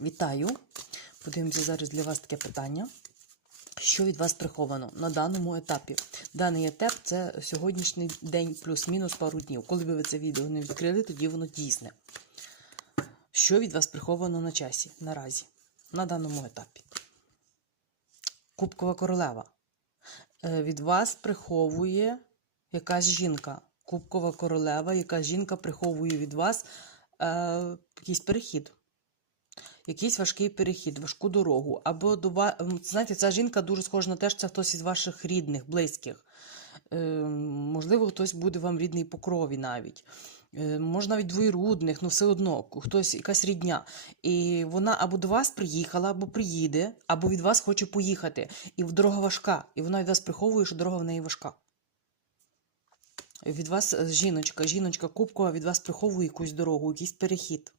Вітаю! Подивимося зараз для вас таке питання. Що від вас приховано на даному етапі? Даний етап це сьогоднішній день плюс-мінус пару днів. Коли би ви це відео не відкрили, тоді воно дійсне. Що від вас приховано на часі наразі, на даному етапі? Кубкова королева. Е, Від вас приховує якась жінка. Кубкова королева, яка жінка приховує від вас е, якийсь перехід. Якийсь важкий перехід, важку дорогу. Або до знаєте, ця жінка дуже схожа на те, що це хтось із ваших рідних, близьких. Е, можливо, хтось буде вам рідний по крові навіть. Е, може, навіть двоюрідних, ну все одно, хтось, якась рідня. І вона або до вас приїхала, або приїде, або від вас хоче поїхати. І дорога важка. І вона від вас приховує, що дорога в неї важка. Від вас е, жіночка, жіночка кубкова від вас приховує якусь дорогу, якийсь перехід.